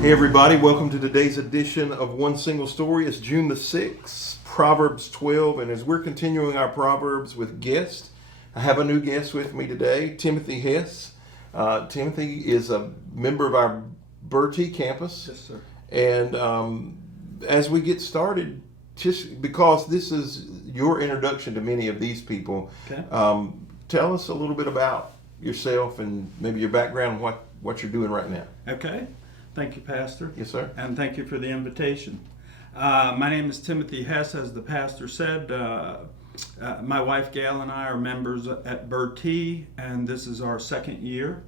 Hey everybody, welcome to today's edition of One Single Story. It's June the 6th, Proverbs 12, and as we're continuing our Proverbs with guests, I have a new guest with me today, Timothy Hess. Timothy is a member of our Bertie campus. Yes, sir. And as we get started, just because this is your introduction to many of these people, Okay. Tell us a little bit about yourself and maybe your background, what you're doing right now. Okay. Thank you, Pastor. Yes, sir. And thank you for the invitation. My name is Timothy Hess, as the pastor said. My wife Gail and I are members at Bertie, and this is our second year.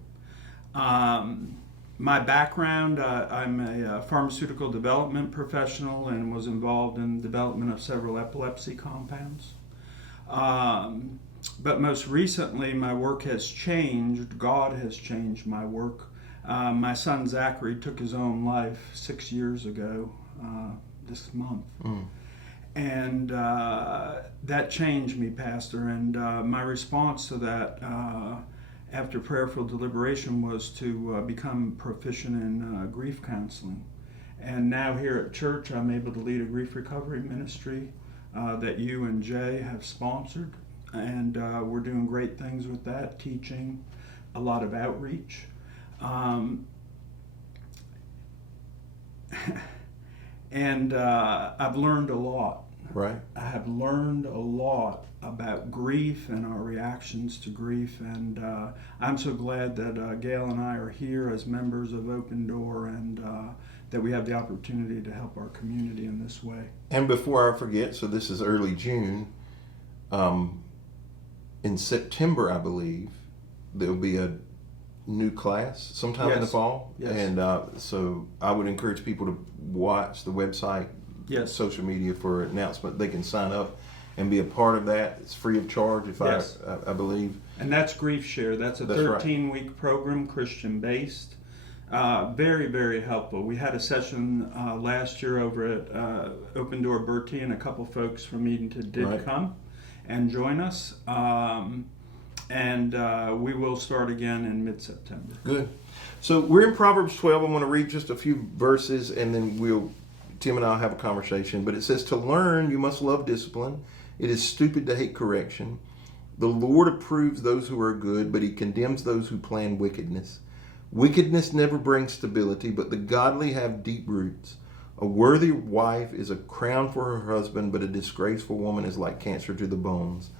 My background, I'm a pharmaceutical development professional and was involved in the development of several epilepsy compounds. But most recently, my work has changed. God has changed my work. My son Zachary took his own life 6 years ago this month. And that changed me, Pastor. And my response to that, after prayerful deliberation, was to become proficient in grief counseling. And now here at church, I'm able to lead a grief recovery ministry that you and Jay have sponsored. And we're doing great things with that, teaching, a lot of outreach. And I've learned a lot. Right. I have learned a lot about grief and our reactions to grief, and I'm so glad that Gail and I are here as members of Open Door, and that we have the opportunity to help our community in this way. And before I forget, so this is early June. In September, I believe, there'll be a new class sometime in the Yes. fall. Yes. And so I would encourage people to watch the website, Yes. social media for an announcement. They can sign up and be a part of that. It's free of charge, if Yes. I believe. And that's Grief Share. That's a That's right. 13-week program, Christian-based. Very, very helpful. We had a session last year over at Open Door Bertie, and a couple folks from Edenton did Right. come and join us. And we will start again in mid-September. Good. So we're in Proverbs 12. I'm going to read just a few verses and then Tim and I'll have a conversation. But it says, "To learn, you must love discipline. It is stupid to hate correction. The Lord approves those who are good, but he condemns those who plan wickedness. Wickedness never brings stability, but the godly have deep roots. A worthy wife is a crown for her husband, but a disgraceful woman is like cancer to the bones.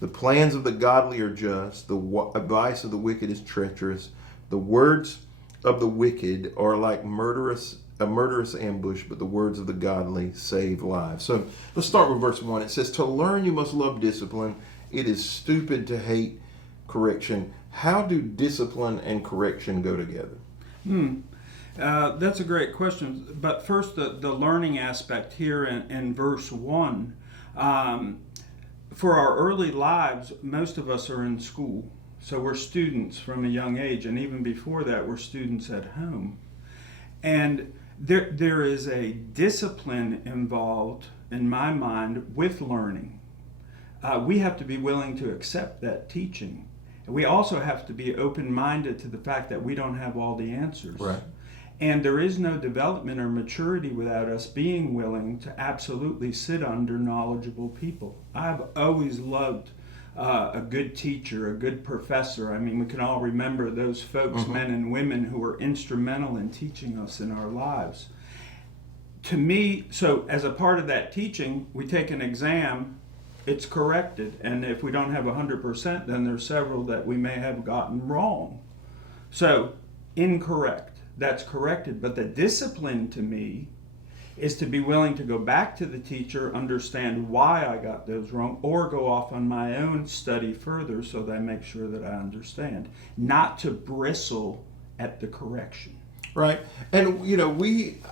The plans of the godly are just. The advice of the wicked is treacherous. The words of the wicked are like a murderous ambush, but the words of the godly save lives." So let's start with verse 1. It says, "To learn you must love discipline. It is stupid to hate correction." How do discipline and correction go together? That's a great question. But first, the learning aspect here in verse 1. For our early lives, most of us are in school. So we're students from a young age. And even before that, we're students at home. And there is a discipline involved, in my mind, with learning. We have to be willing to accept that teaching. And we also have to be open-minded to the fact that we don't have all the answers. Right. And there is no development or maturity without us being willing to absolutely sit under knowledgeable people. I've always loved a good teacher, a good professor. I mean, we can all remember those folks, men and women, who were instrumental in teaching us in our lives. To me, so as a part of that teaching, we take an exam, it's corrected. And if we don't have 100%, then there's several that we may have gotten wrong. So, incorrect. That's corrected. But the discipline to me is to be willing to go back to the teacher, understand why I got those wrong, or go off on my own study further so that I make sure that I understand. Not to bristle at the correction. Right. And,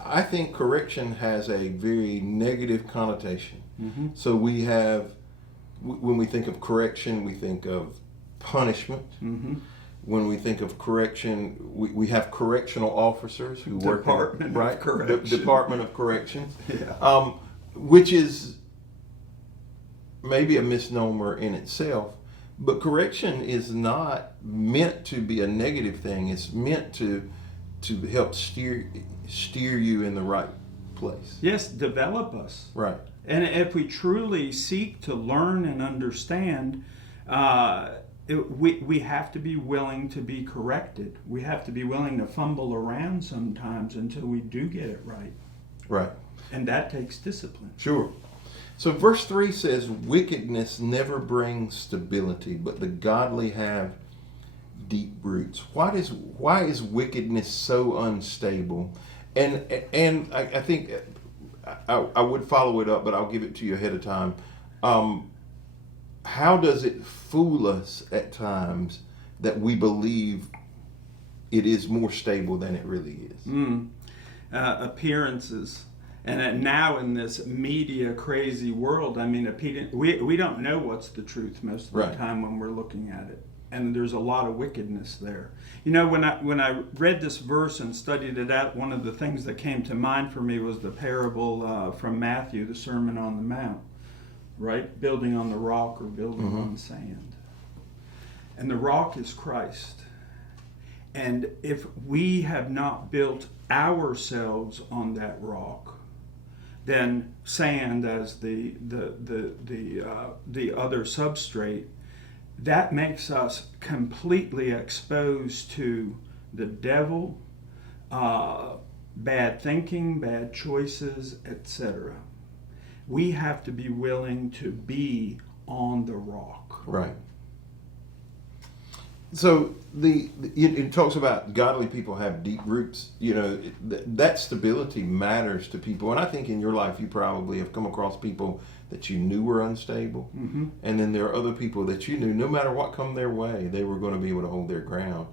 I think correction has a very negative connotation. Mm-hmm. So when we think of correction, we think of punishment. Mm-hmm. When we think of correction, we have correctional officers who work Department of Correction. Department of Corrections, Yeah. which is maybe a misnomer in itself. But correction is not meant to be a negative thing. It's meant to to help steer you in the right place. Yes, develop us. Right. And if we truly seek to learn and understand, we have to be willing to be corrected. We have to be willing to fumble around sometimes until we do get it right. Right. And that takes discipline. Sure. So verse 3 says, wickedness never brings stability, but the godly have deep roots. Why is wickedness so unstable? And I think I would follow it up, but I'll give it to you ahead of time. How does it fool us at times that we believe it is more stable than it really is? Appearances. And now in this media crazy world, I mean, we don't know what's the truth most of the time when we're looking at it. And there's a lot of wickedness there. You know, when I read this verse and studied it out, one of the things that came to mind for me was the parable from Matthew, the Sermon on the Mount, right? Building on the rock or building on the sand. And the rock is Christ. And if we have not built ourselves on that rock, then sand as the other substrate, that makes us completely exposed to the devil, bad thinking, bad choices, etc. We have to be willing to be on the rock. Right. So it talks about godly people have deep roots. You know, that stability matters to people. And I think in your life you probably have come across people that you knew were unstable. Mm-hmm. And then there are other people that you knew no matter what come their way, they were going to be able to hold their ground.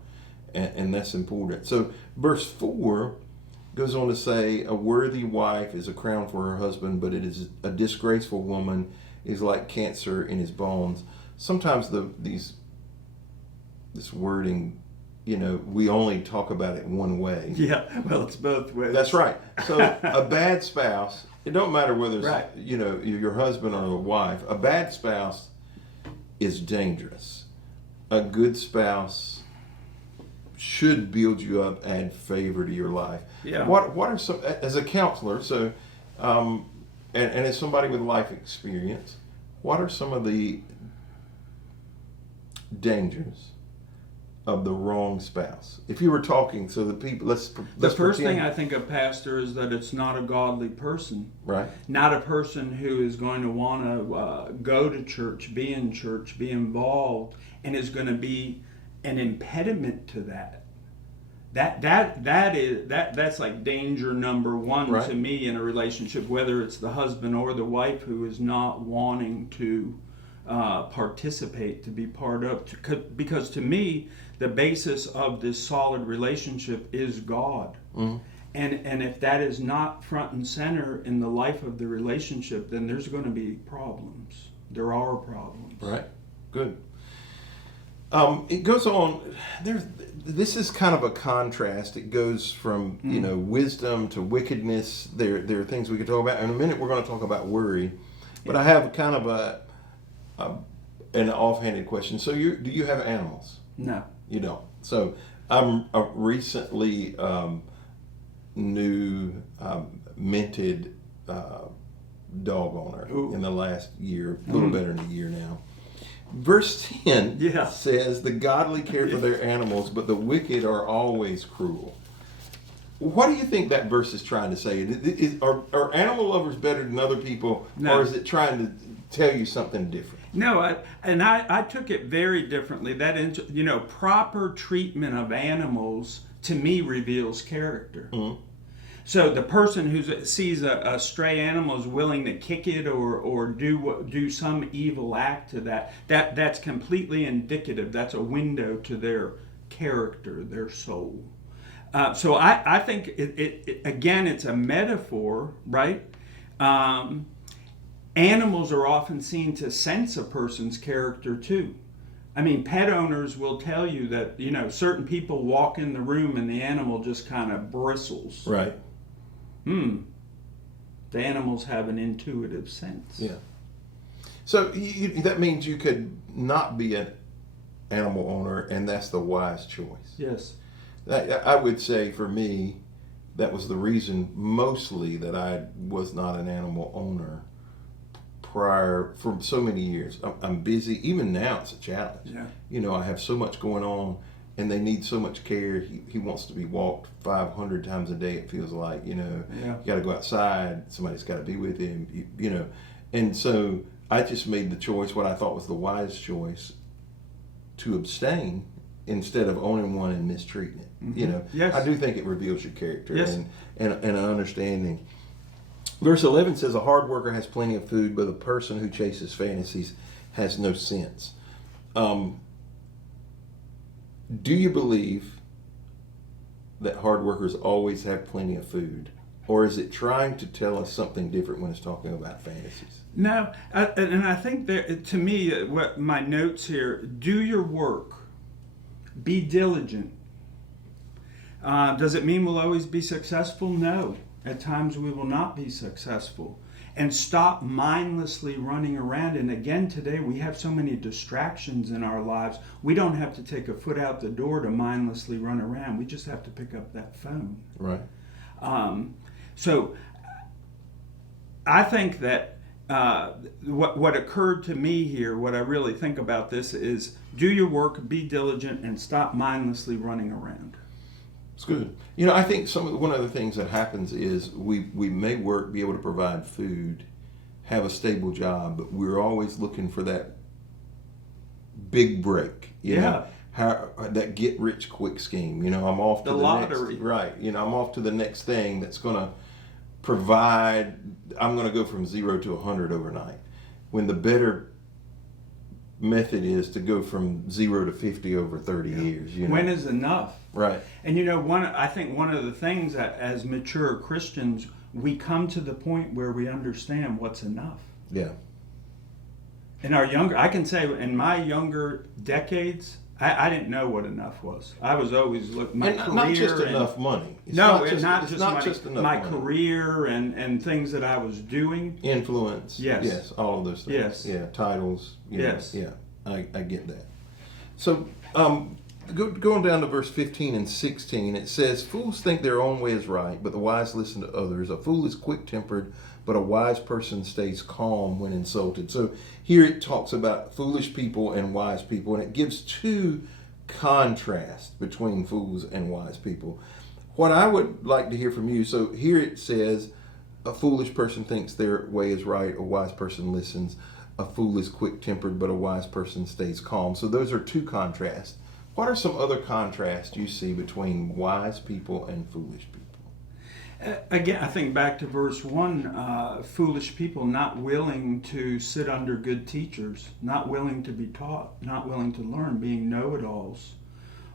And that's important. So verse 4 goes on to say, a worthy wife is a crown for her husband, but it is a disgraceful woman is like cancer in his bones. Sometimes this wording, you know, we only talk about it one way. Yeah, well, it's both ways. That's right. So a bad spouse, it don't matter whether it's, you know, your husband or a wife, a bad spouse is dangerous. A good spouse should build you up, add favor to your life. Yeah. What are some, as a counselor, so, and as somebody with life experience, what are some of the dangers of the wrong spouse? If you were talking, so the people, let's the first pretend. thing I think of, Pastor, is that it's not a godly person. Right. Not a person who is going to want to go to church, be in church, be involved, and is going to be an impediment to that. That's like danger number one to me in a relationship, whether it's the husband or the wife who is not wanting to participate, to be part of. Because to me, the basis of this solid relationship is God. Mm-hmm. And if that is not front and center in the life of the relationship, then there's going to be problems. There are problems. Right. Good. It goes on. This is kind of a contrast. It goes from you know, wisdom to wickedness. There are things we could talk about. In a minute, we're going to talk about worry. But I have kind of an offhanded question. So do you have animals? No. You don't. So I'm a recently new minted dog owner. Ooh. In the last year, a little better than a year now. Verse 10 says, the godly care for their animals, but the wicked are always cruel. What do you think that verse is trying to say? Are animal lovers better than other people, or is it trying to tell you something different? No, I took it very differently. That, you know, proper treatment of animals to me reveals character. Mm-hmm. So the person who sees a stray animal is willing to kick it or do some evil act to that's completely indicative. That's a window to their character, their soul. So I think it again, it's a metaphor, right? Animals are often seen to sense a person's character too. I mean, pet owners will tell you that, you know, certain people walk in the room and the animal just kind of bristles. Right. The animals have an intuitive sense. Yeah. So that means you could not be an animal owner, and that's the wise choice. Yes. I would say for me, that was the reason mostly that I was not an animal owner prior for so many years. I'm busy. Even now, it's a challenge. Yeah. You know, I have so much going on, and they need so much care. He wants to be walked 500 times a day. It feels like, you know, Yeah. you got to go outside. Somebody's got to be with him. You know, and so I just made the choice, what I thought was the wise choice, to abstain instead of owning one and mistreating it. Mm-hmm. You know, Yes. I do think it reveals your character Yes. and an understanding. Verse 11 says, a hard worker has plenty of food, but a person who chases fantasies has no sense. Do you believe that hard workers always have plenty of food? Or is it trying to tell us something different when it's talking about fantasies? No, and I think that, to me, what my notes here: do your work, be diligent. Does it mean we'll always be successful? No. At times we will not be successful. And stop mindlessly running around. And again, today we have so many distractions in our lives. We don't have to take a foot out the door to mindlessly run around. We just have to pick up that phone. Right. So I think that what occurred to me here, what I really think about this is, do your work, be diligent, and stop mindlessly running around. It's good. You know, I think one of the things that happens is we may work, be able to provide food, have a stable job, but we're always looking for that big break. You know, that get rich quick scheme. You know, I'm off to the lottery. next, right. You know, I'm off to the next thing that's going to provide. I'm going to go from 0 to 100 overnight. When the better method is to go from 0 to 50 over 30 years. You know? When is enough? Right. And you know, I think one of the things that as mature Christians, we come to the point where we understand what's enough. Yeah. I can say in my younger decades, I didn't know what enough was. I was always looking my career, not just enough money. It's not just money. Enough my money. Career and things that I was doing. Influence. Yes. All of those things. Yes. Yeah. Titles. Yes. Yeah. I get that. So, going down to verse 15 and 16, it says, fools think their own way is right, but the wise listen to others. A fool is quick-tempered, but a wise person stays calm when insulted. So here it talks about foolish people and wise people, and it gives two contrasts between fools and wise people. What I would like to hear from you, so here it says, a foolish person thinks their way is right, a wise person listens. A fool is quick-tempered, but a wise person stays calm. So those are two contrasts. What are some other contrasts you see between wise people and foolish people? Again, I think back to verse 1, foolish people not willing to sit under good teachers, not willing to be taught, not willing to learn, being know-it-alls,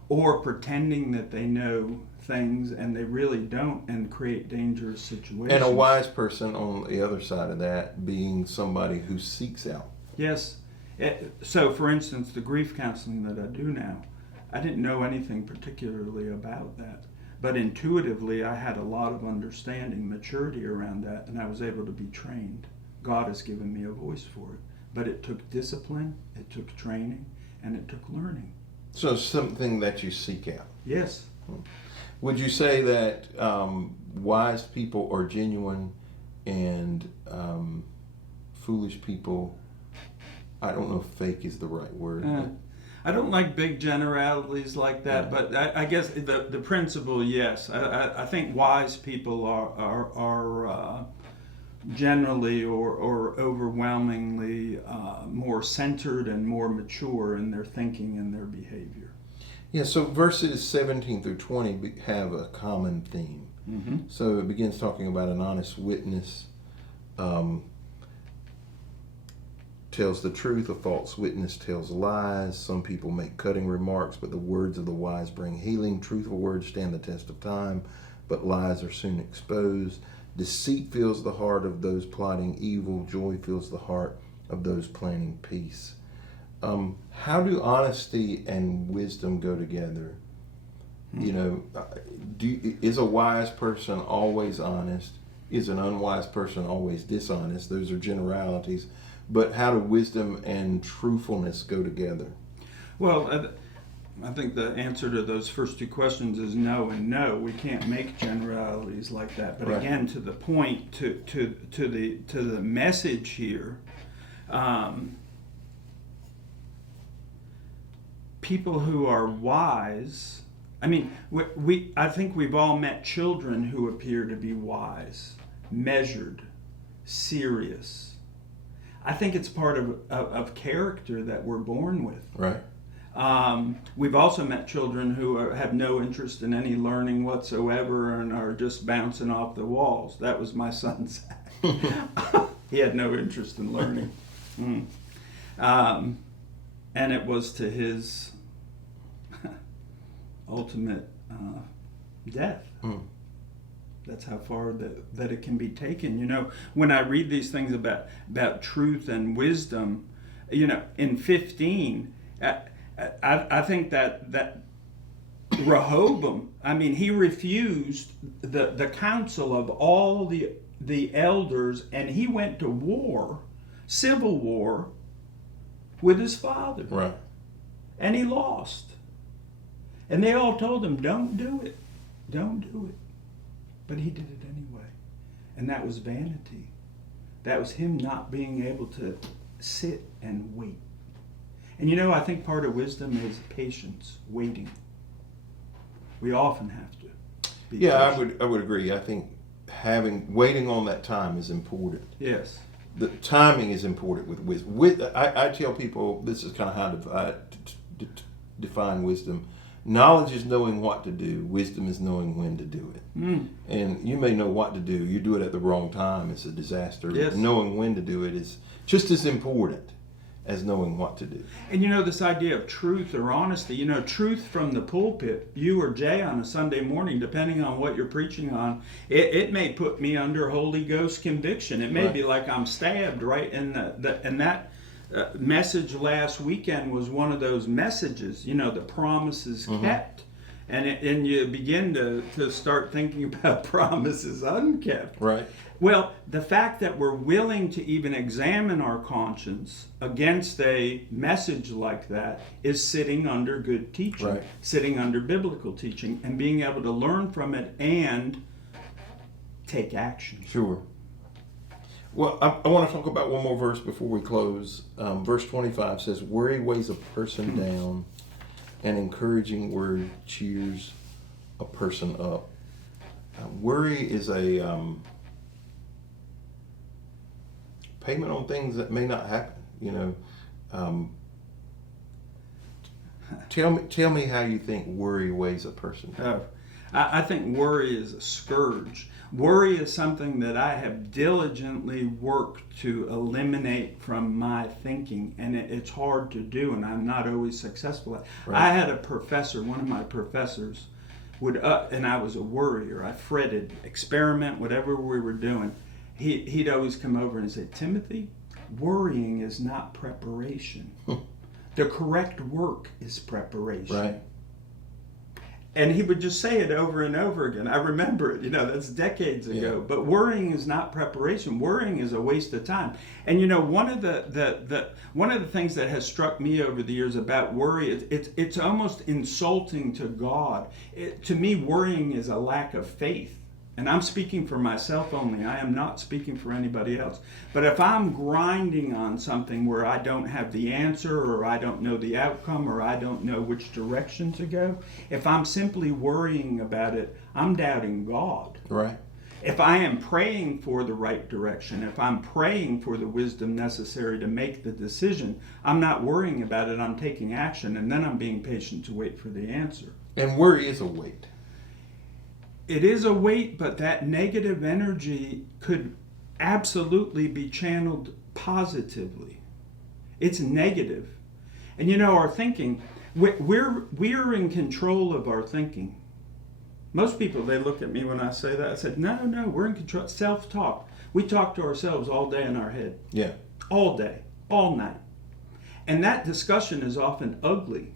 or pretending that they know things and they really don't, and create dangerous situations. And a wise person on the other side of that being somebody who seeks out. Yes. So, for instance, the grief counseling that I do now, I didn't know anything particularly about that. But intuitively, I had a lot of understanding, maturity around that, and I was able to be trained. God has given me a voice for it. But it took discipline, it took training, and it took learning. So something that you seek out. Yes. Would you say that wise people are genuine and foolish people, I don't know if fake is the right word. I don't like big generalities like that, but I guess the principle, yes. I think wise people are generally or overwhelmingly more centered and more mature in their thinking and their behavior. Yeah, so verses 17 through 20 have a common theme. Mm-hmm. So it begins talking about an honest witness tells the truth, a false witness tells lies. Some people make cutting remarks, but the words of the wise bring healing. Truthful words stand the test of time, but lies are soon exposed. Deceit fills the heart of those plotting evil. Joy fills the heart of those planning peace. How do honesty and wisdom go together? You know, is a wise person always honest? Is an unwise person always dishonest? Those are generalities. But how do wisdom and truthfulness go together? Well, I think the answer to those first two questions is no and no. We can't make generalities like that. But Right. again, to the point, to the message here, people who are wise. I mean, I think we've all met children who appear to be wise, measured, serious. I think it's part of character that we're born with. Right. We've also met children who have no interest in any learning whatsoever and are just bouncing off the walls. That was my son, Zach. He had no interest in learning. And it was to his ultimate death. That's how far that it can be taken. You know, when I read these things about truth and wisdom, you know, in 15, I think that Rehoboam, I mean, he refused the counsel of all the elders, and he went to war, civil war, with his father. Right. And he lost. And they all told him, don't do it. Don't do it. But he did it anyway. And that was vanity. That was him not being able to sit and wait. And you know, I think part of wisdom is patience, waiting. We often have to be patient. I would agree. I think waiting on that time is important. Yes. The timing is important with wisdom. I tell people, this is kind of how I define wisdom. Knowledge is knowing what to do. Wisdom is knowing when to do it. And you may know what to do. You do it at the wrong time, it's a disaster. Yes. Knowing when to do it is just as important as knowing what to do. And you know, this idea of truth or honesty, you know, truth from the pulpit, you or Jay on a Sunday morning, depending on what you're preaching on, it may put me under Holy Ghost conviction. It may be like I'm stabbed, right? And that message last weekend was one of those messages, you know, the promises kept. And you begin to start thinking about promises unkept. Right. Well, the fact that we're willing to even examine our conscience against a message like that is sitting under good teaching, Right. sitting under biblical teaching, and being able to learn from it and take action. Sure. Well, I want to talk about one more verse before we close. Verse 25 says, "Worry weighs a person down, an encouraging word cheers a person up." Worry is a payment on things that may not happen. You know, tell me how you think worry weighs a person down. I think worry is a scourge. Worry is something that I have diligently worked to eliminate from my thinking, and it's hard to do, and I'm not always successful at it. Right. I had a professor, one of my professors, and I was a worrier. I fretted, experiment, whatever we were doing. He'd always come over and say, "Timothy, worrying is not preparation. The correct work is preparation." Right. And he would just say it over and over again. I remember it, you know, that's decades ago. Yeah. But worrying is not preparation. Worrying is a waste of time. And you know, one of the things that has struck me over the years about worry, it's almost insulting to God. To me, worrying is a lack of faith. And I'm speaking for myself only. I am not speaking for anybody else. But if I'm grinding on something where I don't have the answer, or I don't know the outcome, or I don't know which direction to go, if I'm simply worrying about it, I'm doubting God. Right. If I am praying for the right direction, if I'm praying for the wisdom necessary to make the decision, I'm not worrying about it, I'm taking action, and then I'm being patient to wait for the answer. And worry is a weight. It is a weight, but that negative energy could absolutely be channeled positively. It's negative. And you know, our thinking, we're in control of our thinking. Most people, they look at me when I say that. I said, no, we're in control. Self-talk. We talk to ourselves all day in our head. Yeah. All day, all night. And that discussion is often ugly.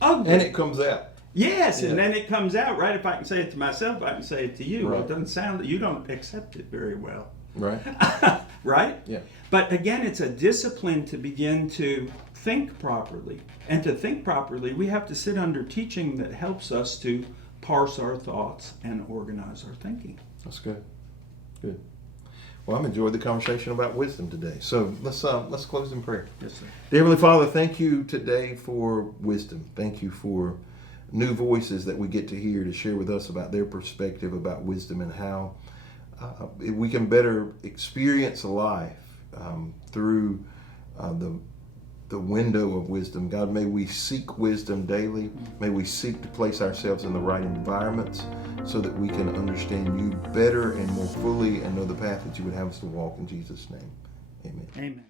Ugly. And it comes out. Yes, Yeah. and then it comes out, right? If I can say it to myself, I can say it to you. Right. Well, it doesn't sound that you don't accept it very well. Right. Right? Yeah. But again, it's a discipline to begin to think properly. And to think properly, we have to sit under teaching that helps us to parse our thoughts and organize our thinking. That's good. Good. Well, I've enjoyed the conversation about wisdom today. So let's close in prayer. Yes, sir. Dear Heavenly Father, thank you today for wisdom. Thank you for new voices that we get to hear to share with us about their perspective about wisdom and how we can better experience life through the window of wisdom. God, may we seek wisdom daily. May we seek to place ourselves in the right environments so that we can understand you better and more fully and know the path that you would have us to walk. In Jesus' name, amen. Amen.